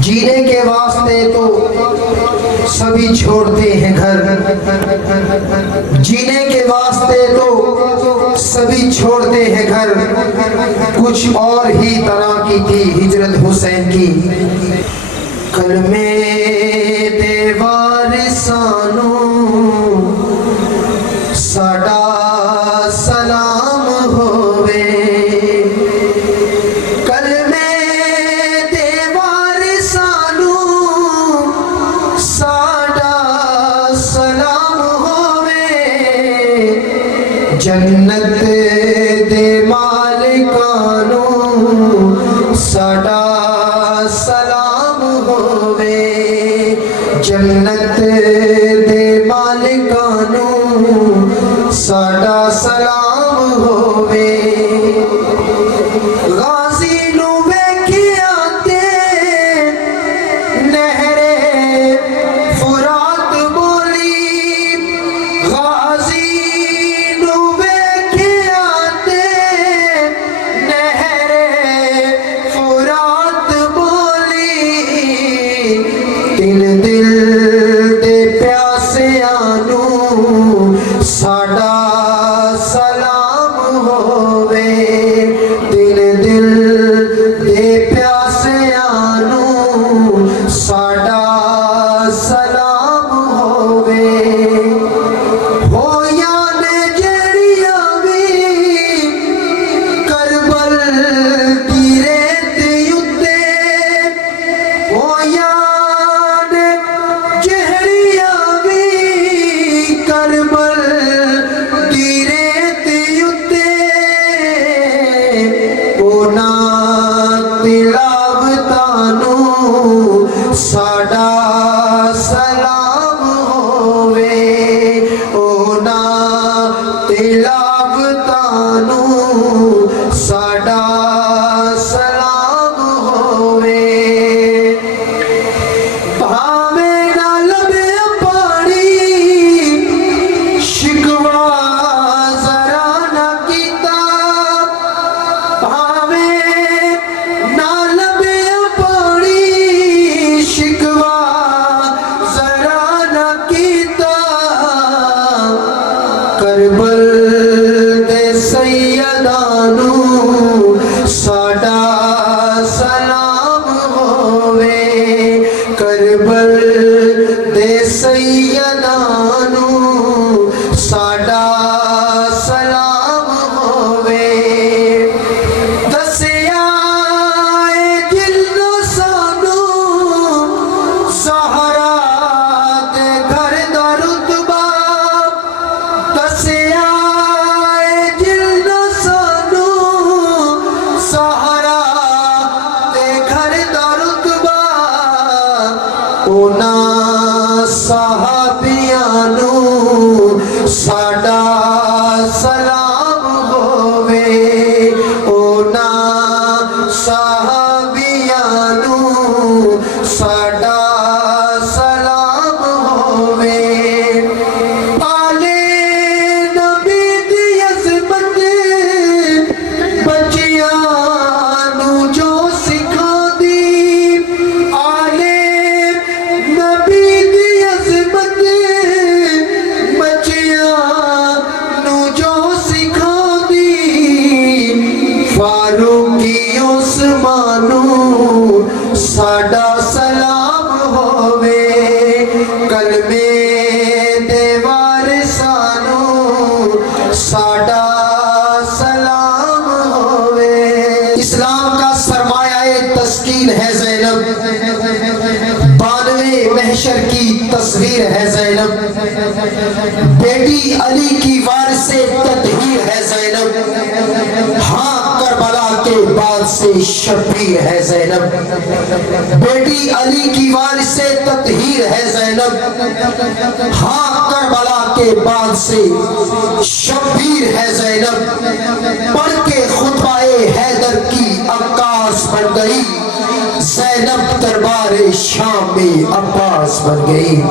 جینے کے واسطے تو سبھی چھوڑتے ہیں گھر، جینے کے واسطے تو سبھی چھوڑتے ہیں گھر، کچھ اور ہی طرح کی تھی ہجرت حسین کی۔ کلمے دے وارثانو ساڈا سلام ہووے، کلمے دے وارثانو ساڈا سلام ہووے، جنت دے مالکانو ساڈا سلام ہووے، جنت دے مالکانو ساڈا سلام ہووے۔ غازی نو ویکھیا تے نہر فرات بولی، غازی نو ویکھیا تے نہر فرات بولی، تن دل دے پیاسیانو ساڈا سلام ہووے، تن دل دے پیاسیانو ساڈا سلام ہووے۔ ہویاں نے جڑیاں وی کربل دی ریت اُتے، ہویاں نے جڑیاں وی کربل دی ریت اُتے، انہاں تلاوتانو ساڈا سلام ہووے، انہاں تلاوتانو ساڈا سلام ہووے۔ بھاویں نہ لبے پانی شکوا ذرا نہ کیتا، بھاویں نہ لبے پانی شکوا ذرا نہ کیتا، کربل دے سیدانو ساڈا سلام ہووے، کربل دے سیدانو ساڈا سلام ہووے۔ دسیا اے جلو سانو زہرا دے گھر دا رتبہ، دسیا اے جلو سانو زہرا دے گھر دا رتبہ، انہاں صحابیانو ساڈا سلام ہووے، انہاں صحابیانو ساڈا سلام ہووے۔ آلے نبی دی عظمت بچیاں نو جو سکھاندی، آلے نبی دی عظمت بچیاں نو جو سکھاندی، فاروقی عثمانو ساڈا سلام ہووے، کلمے دے وارثانو ساڈا سلام ہووے۔ اسلام کا سرمایہ تسکین ہے زینب، 92 محشر کی تصویر ہے زینب، بیٹی علی کی وارث تطہیر ہے زینب، ہاں کربلا کے بعد سے شبیر ہے زینب، بیٹی علی کی وارث تطہیر ہے زینب، ہاں کربلا کے بعد سے شبیر ہے زینب، پڑھ کے خطبہ حیدر کی عکاس بن گئی، زینب دربار شام میں عباس بن گئی۔